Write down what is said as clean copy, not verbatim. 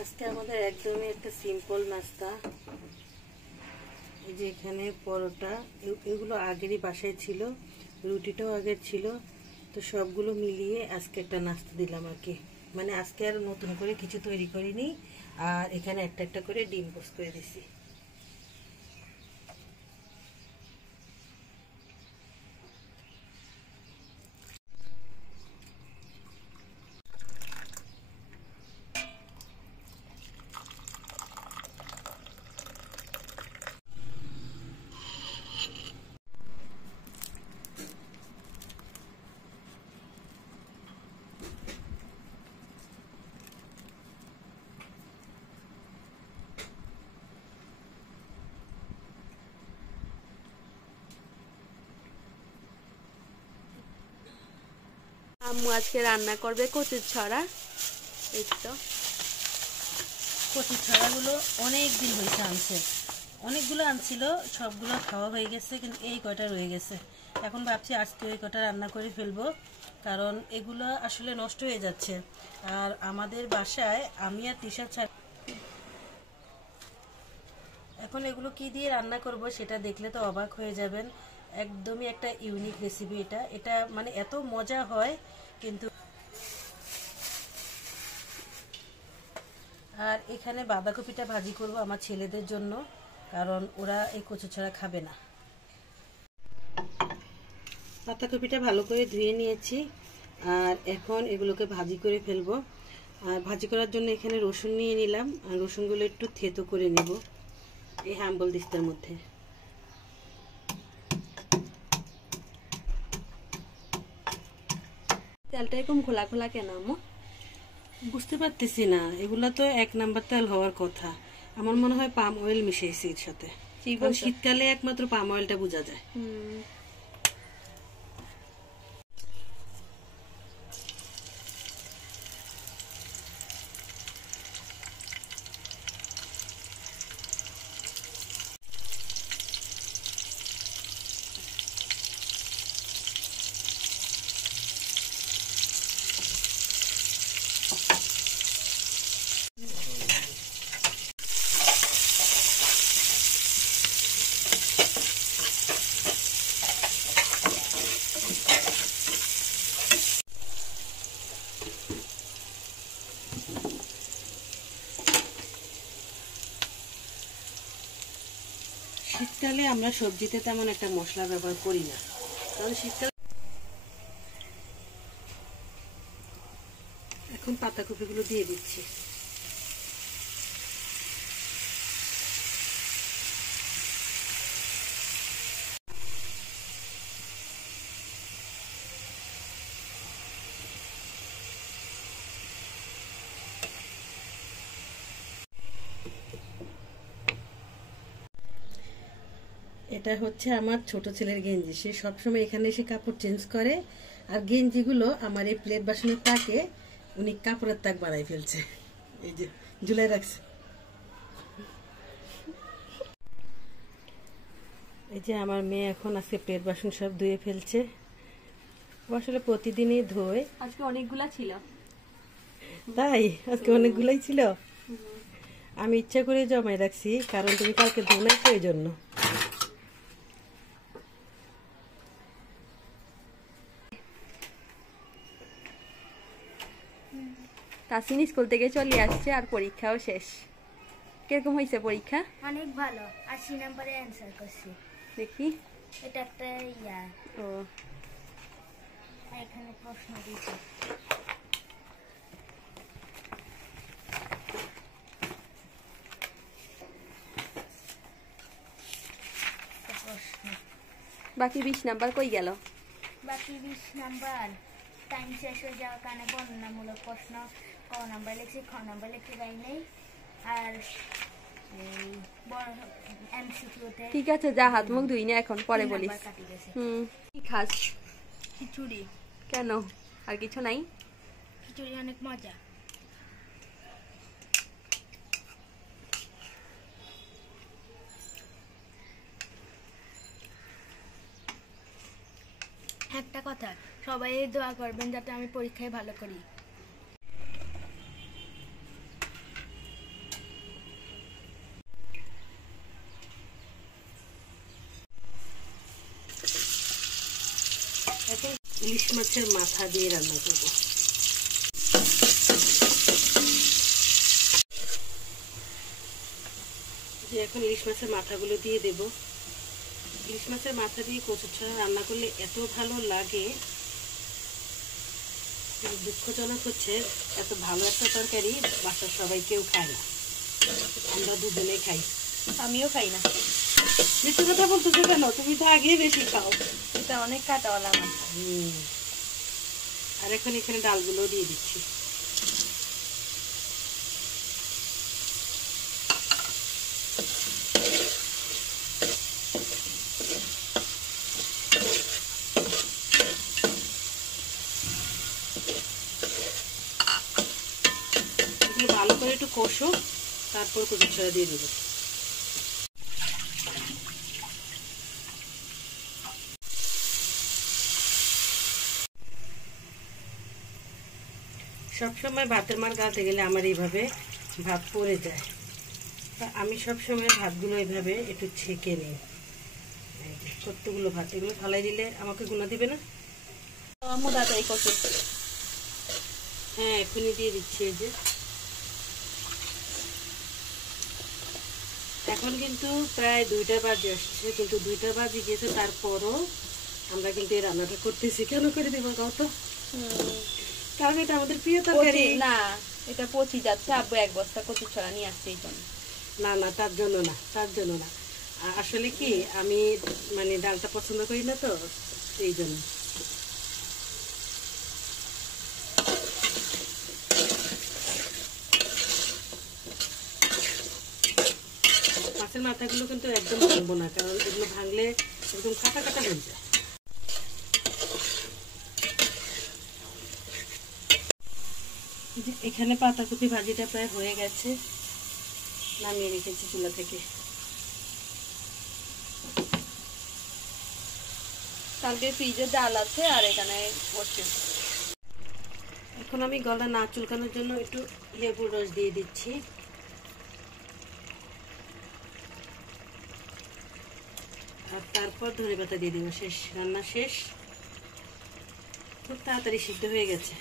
আজকে আমাদের একদমই একটা সিম্পল নাস্তা। এই যে এখানে পরোটা, এগুলো আগেরই বাসায় ছিল, রুটিটাও আগের ছিল, তো সবগুলো মিলিয়ে আজকে একটা নাস্তা দিলাম আর কি। মানে আজকে আর নতুন করে কিছু তৈরি করিনি, আর এখানে একটা একটা করে ডিম পোস্ট করে দিছি। আম্মু আজকে রান্না করবে কচুর ছড়া। এই তো কচুর ছড়াগুলো অনেক দিন হয়েছে আনছে, অনেকগুলো আনছিল, সবগুলো খাওয়া হয়ে গেছে, কিন্তু এই কয়টা রয়ে গেছে। এখন ভাবছি আজকে ওই কয়টা রান্না করে ফেলবো, কারণ এগুলো আসলে নষ্ট হয়ে যাচ্ছে। আর আমাদের বাসায় আমি আর তিশা ছাড়া এখন এগুলো কি দিয়ে রান্না করব সেটা দেখলে তো অবাক হয়ে যাবেন। একদমই একটা ইউনিক রেসিপি এটা, এটা মানে এত মজা হয় কিন্তু। আর এখানে বাঁধাকপিটা ভাজি করব আমার ছেলেদের জন্য, কারণ ওরা এই কচু ছাড়া খাবে না। পাতাকপিটা ভালো করে ধুয়ে নিয়েছি, আর এখন এগুলোকে ভাজি করে ফেলবো। আর ভাজি করার জন্য এখানে রসুন নিয়ে নিলাম, আর রসুনগুলো একটু থেতো করে নেব এই হাম্বল দিস্তার মধ্যে। তেলটা এরকম খোলা খোলা কেন আম্মু? বুঝতে পারতেছি না, এগুলা তো 1 নাম্বার তেল হওয়ার কথা। আমার মনে হয় পাম অয়েল মিশাইছে এর সাথে, কারণ শীতকালে একমাত্র পাম অয়েলটা বোঝা যায়। শীতকালে আমরা সবজিতে তেমন একটা মশলা ব্যবহার করি না, কারণ শীতকালে। এখন পাতাকপিগুলো দিয়ে দিচ্ছি। এটা হচ্ছে আমার ছোট ছেলের গেঞ্জি, সে সবসময় এখানে এসে কাপড় চেঞ্জ করে, আর গেঞ্জিগুলো আমার এই প্লেট বাসনের তাকে উনি কাপড়ের তাক বানাই ফেলছে, এই যে ঝুলাই রাখছে। এই যে আমার মেয়ে এখন আজকে প্লেট বাসন সব ধুয়ে ফেলছে। ও আসলে প্রতিদিনই ধোয়, আজকে অনেকগুলা ছিল। তাই আজকে অনেকগুলাই ছিল। আমি ইচ্ছা করে জমাই রাখছি, কারণ তুমি কালকে ধোনাই তো এই জন্য। তাসিন স্কুল থেকে চলে আসছে, আর পরীক্ষাও শেষ। কিরকম হয়েছে পরীক্ষা? অনেক ভালো, 80 নম্বরে অ্যান্সার করছি। দেখি, এটা একটা ও এখানে প্রশ্ন দিয়েছে। বাকি 20 নাম্বার কই গেল? বাকি 20 নাম্বার টাইম শেষ হয়ে যাওয়ার কারণে বর্ণনামূলক প্রশ্ন ক নাম্বার লিখছি, খ নাম্বার লিখতে যাই নাই। আর এমসিকিউতে ঠিক আছে, যা হাত মুখ ধুই না এখন, পরে বলিস। কি খাস? খিচুড়ি। কেন, আর কিছু নাই? খিচুড়ি অনেক মজা। একটা কথা, সবাই দোয়া করবেন যাতে আমি পরীক্ষায় ভালো করি। ইলিশ মাছের মাথা দিয়ে রান্না করব। যে এখন ইলিশ মাছের মাথাগুলো দিয়ে দেব। ইলিশ মাছের মাথা দিয়ে কচু ছাড়া রান্না করলে এত ভালো লাগে, দুঃখজনক হচ্ছে এত ভালো একটা তরকারি বাসার সবাই কেউ খায় না, আমরা দুজনেই খাই। আমিও খাই না। মিথ্যে কথা বলতেছো কেন? তুমি তো আগেই বেশি খাও। এটা অনেক কাটাওয়ালা মাছ। আর এখন এখানে ডালগুলো দিয়ে দিচ্ছি। ভালো করে একটু কষো, তারপর কচু ছড়া দিয়ে দেবো। সবসময় ভাতের মার গালতে গেলে আমার এইভাবে ভাত পড়ে যায়। আমি সবসময় ভাতগুলো এইভাবে একটু ছেঁকে নিই। কতগুলো ভাত, এগুলো ফালাই দিলে আমাকে গুণা দিবে না? মোটা তাই কচু। হ্যাঁ, এখনই দিয়ে দিচ্ছি। এই যে এখন কিন্তু প্রায় 2টা বাজে আসছে, কিন্তু 2টা বাজে গিয়েছে, তারপরও আমরা কিন্তু এই রান্নাটা করতেছি। কেন করে দেবো গাও তো? কারণ এটা আমাদের প্রিয় তরকারি। না, এটা পচি যাচ্ছে। আব্বু 1 বস্তা কচু ছড়া নিয়ে আসছে এই জন্য। না না, তার জন্য না, তার জন্য না। আসলে কি আমি মানে ডালটা পছন্দ করি না, তো এই জন্য। মাছের মাথাগুলো কিন্তু একদম ভাঙবো না, কারণ এগুলো ভাঙলে একদম কাটা কাটা হয়ে যায়। এখানে পাতাকপি ভাজিটা প্রায় হয়ে গেছে, নামিয়ে রেখেছি চুলা থেকে। কালকে ফ্রিজে ডাল আছে আর এখানে বসে। এখন আমি গলা না চুলকানোর জন্য একটু লেবুর রস দিয়ে দিচ্ছি। আর তারপর ধনেপাতা দিয়ে দেবো। শেষ, রান্না শেষ। খুব তাড়াতাড়ি সিদ্ধ হয়ে গেছে।